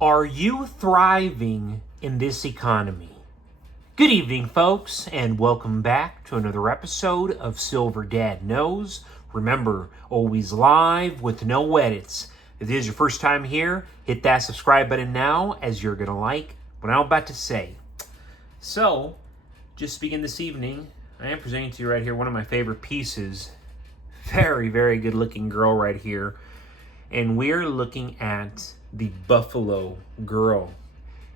Are you thriving in this economy? Good evening, folks, and welcome back to another episode of Silver Dad Knows. Remember, always live with no edits. If this is your first time here, hit that subscribe button now, as you're going to like what I'm about to say. So, just to begin this evening, I am presenting to you right here one of my favorite pieces. Very, very good looking girl right here. And we're looking at the Buffalo Girl.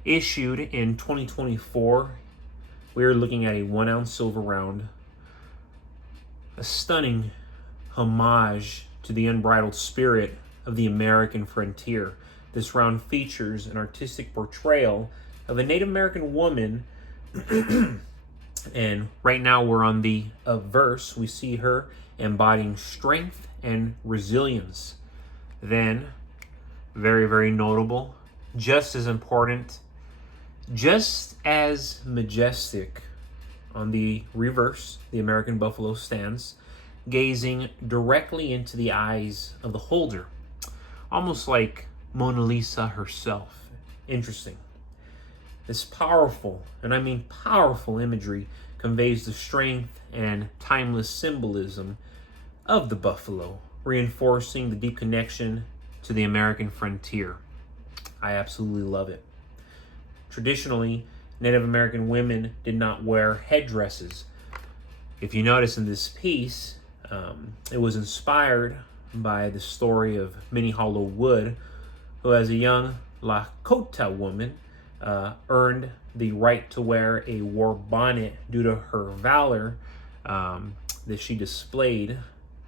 Issued in 2024, we're looking at a 1 ounce silver round. A stunning homage to the unbridled spirit of the American frontier. This round features an artistic portrayal of a Native American woman. And right now we're on the obverse. We see her embodying strength and resilience. Then, very, very notable, just as important, just as majestic, on the reverse, the American buffalo stands, gazing directly into the eyes of the holder, almost like Mona Lisa herself. Interesting. This powerful, and I mean powerful imagery, conveys the strength and timeless symbolism of the buffalo, reinforcing the deep connection to the American frontier. I absolutely love it. Traditionally, Native American women did not wear headdresses. If you notice in this piece, it was inspired by the story of Minnie Hollow Wood, who as a young Lakota woman earned the right to wear a war bonnet due to her valor that she displayed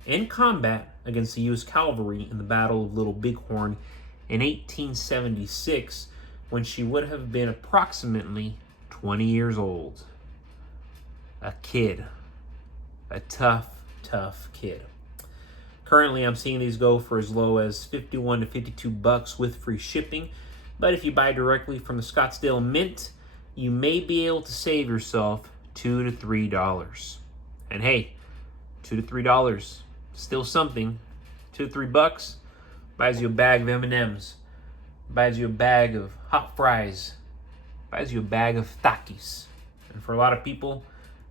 in combat against the U.S. cavalry in the Battle of Little Bighorn in 1876, when she would have been approximately 20 years old. A kid. A tough kid. Currently, I'm seeing these go for as low as $51 to $52 with free shipping, but if you buy directly from the Scottsdale Mint, you may be able to save yourself $2 to $3. And hey, $2 to $3, still something. $2 to $3 buys you a bag of M&Ms, buys you a bag of hot fries, buys you a bag of Takis. And for a lot of people,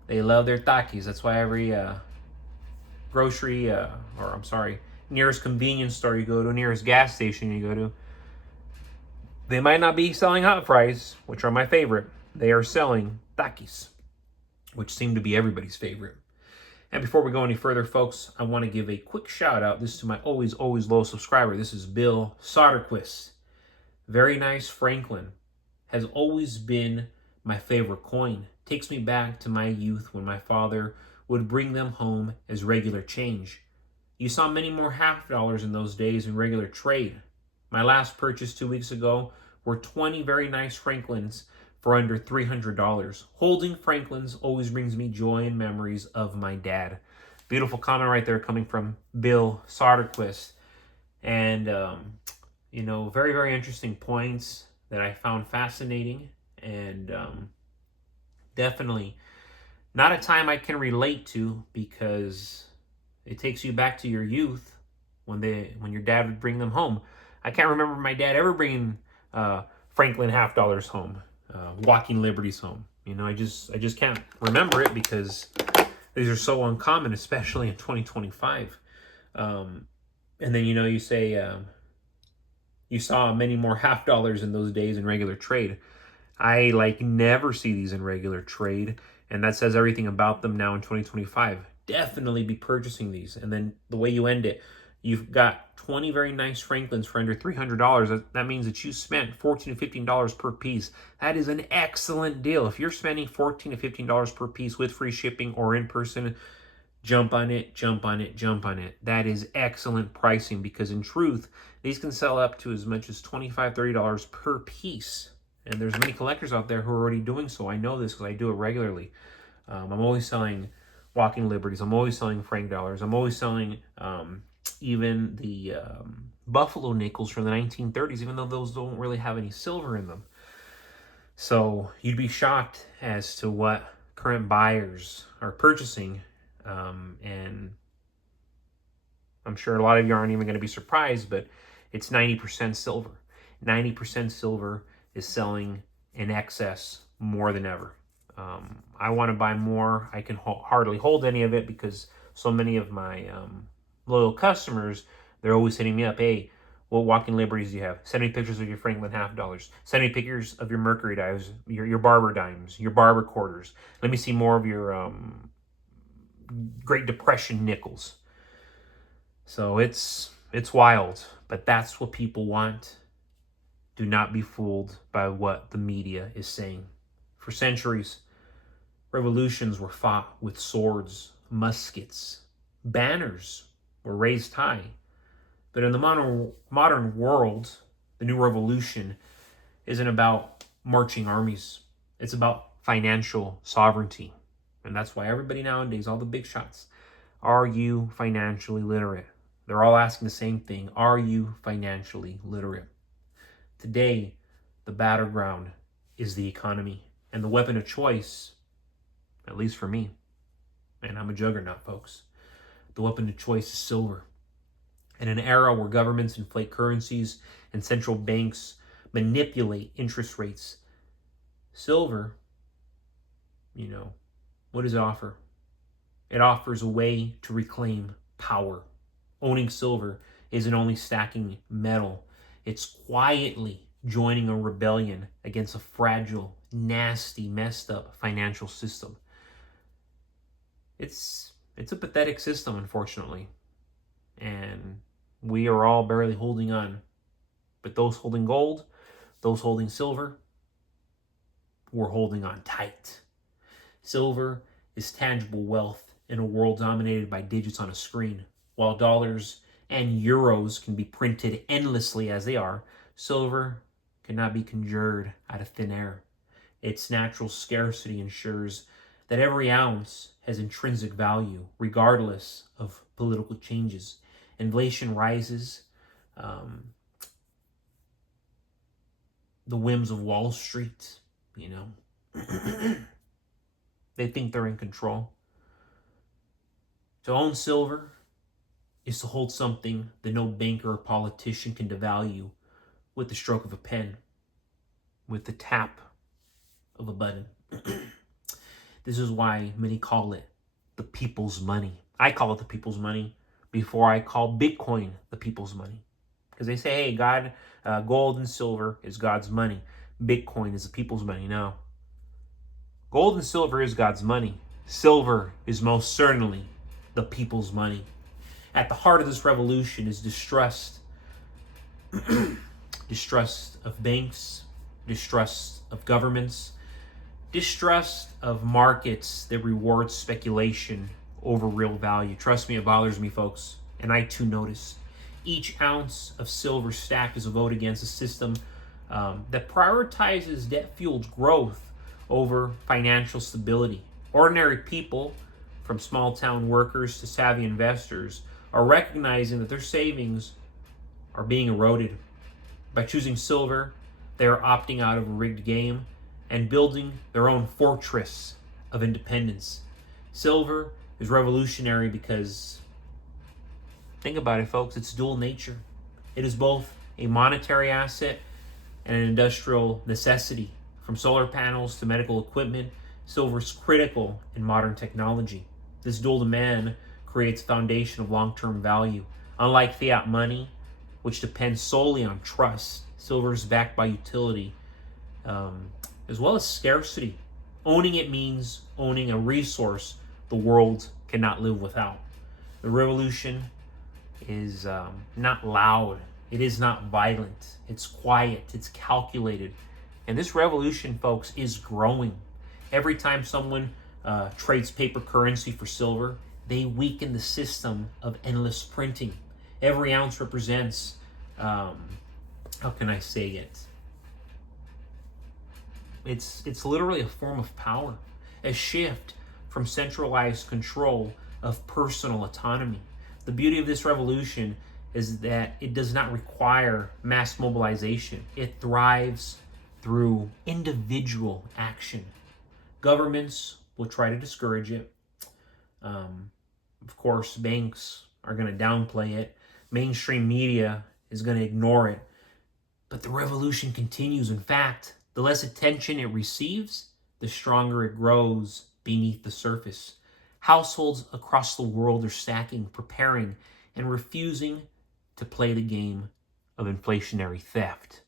they love their Takis. That's why every nearest convenience store you go to, nearest gas station you go to, they might not be selling hot fries, which are my favorite. They are selling Takis, which seem to be everybody's favorite. And before we go any further, folks, I want to give a quick shout out. This is to my always loyal subscriber. This is Bill Soderquist. Very nice Franklin. Has always been my favorite coin. Takes me back to my youth when my father would bring them home as regular change. You saw many more half dollars in those days in regular trade. My last purchase 2 weeks ago were 20 very nice Franklins for under $300. Holding Franklins always brings me joy and memories of my dad. Beautiful comment right there coming from Bill Soderquist. And, very, very interesting points that I found fascinating. And definitely not a time I can relate to, because it takes you back to your youth when your dad would bring them home. I can't remember my dad ever bringing Franklin half dollars home. Walking Liberties home. I just can't remember it, because these are so uncommon, especially in 2025. And then, you say you saw many more half dollars in those days in regular trade. I never see these in regular trade, and that says everything about them now in 2025. Definitely be purchasing these. And then the way you end it, you've got 20 very nice Franklins for under $300. That means that you spent $14 to $15 per piece. That is an excellent deal. If you're spending $14 to $15 per piece with free shipping or in person, jump on it. That is excellent pricing, because in truth, these can sell up to as much as $25, $30 per piece. And there's many collectors out there who are already doing so. I know this because I do it regularly. I'm always selling Walking Liberties. I'm always selling Frank dollars. I'm always selling even the Buffalo nickels from the 1930s, even though those don't really have any silver in them. So you'd be shocked as to what current buyers are purchasing. And I'm sure a lot of you aren't even going to be surprised, but it's 90% silver. 90% silver is selling in excess more than ever. I want to buy more. I can hardly hold any of it because so many of my loyal customers, they're always hitting me up. Hey, what walking liberties do you have? Send me pictures of your Franklin half dollars. Send me pictures of your Mercury dimes, your Barber dimes, your Barber quarters. Let me see more of your Great Depression nickels. So it's wild, but that's what people want. Do not be fooled by what the media is saying. For centuries, revolutions were fought with swords, muskets, banners were raised high. But in the modern world, the new revolution isn't about marching armies. It's about financial sovereignty. And that's why everybody nowadays, all the big shots, are you financially literate? They're all asking the same thing. Are you financially literate? Today, the battleground is the economy. And the weapon of choice, at least for me, and I'm a juggernaut, folks, the weapon of choice is silver. In an era where governments inflate currencies and central banks manipulate interest rates, silver, what does it offer? It offers a way to reclaim power. Owning silver isn't only stacking metal, it's quietly joining a rebellion against a fragile, nasty, messed up financial system. It's a pathetic system, unfortunately. And we are all barely holding on. But those holding gold, those holding silver, we're holding on tight. Silver is tangible wealth in a world dominated by digits on a screen. While dollars and euros can be printed endlessly as they are, silver cannot be conjured out of thin air. Its natural scarcity ensures that every ounce has intrinsic value, regardless of political changes. Inflation rises, the whims of Wall Street, they think they're in control. To own silver is to hold something that no banker or politician can devalue with the stroke of a pen, with the tap of a button. This is why many call it the people's money. I call it the people's money before I call Bitcoin the people's money. Because they say, hey, gold and silver is God's money. Bitcoin is the people's money. No. Gold and silver is God's money. Silver is most certainly the people's money. At the heart of this revolution is distrust. Distrust of banks, distrust of governments, distrust of markets that reward speculation over real value. Trust me, it bothers me, folks. And I too notice. Each ounce of silver stacked is a vote against a system that prioritizes debt-fueled growth over financial stability. Ordinary people, from small-town workers to savvy investors, are recognizing that their savings are being eroded. By choosing silver, they are opting out of a rigged game and building their own fortress of independence. Silver is revolutionary because, think about it, folks, it's dual nature. It is both a monetary asset and an industrial necessity. From solar panels to medical equipment, silver is critical in modern technology. This dual demand creates a foundation of long-term value. Unlike fiat money, which depends solely on trust, silver is backed by utility, as well as scarcity. Owning it means owning a resource the world cannot live without. The revolution is not loud. It is not violent. It's quiet. It's calculated. And this revolution, folks, is growing. Every time someone trades paper currency for silver, they weaken the system of endless printing. Every ounce represents, how can I say it? It's literally a form of power, a shift from centralized control of personal autonomy. The beauty of this revolution is that it does not require mass mobilization. It thrives through individual action. Governments will try to discourage it. Of course, banks are going to downplay it. Mainstream media is going to ignore it. But the revolution continues. In fact, the less attention it receives, the stronger it grows beneath the surface. Households across the world are stacking, preparing, and refusing to play the game of inflationary theft.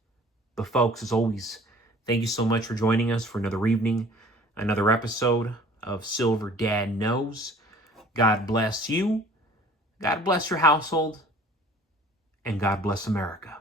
But folks, as always, thank you so much for joining us for another evening, another episode of Silver Dad Knows. God bless you, God bless your household, and God bless America.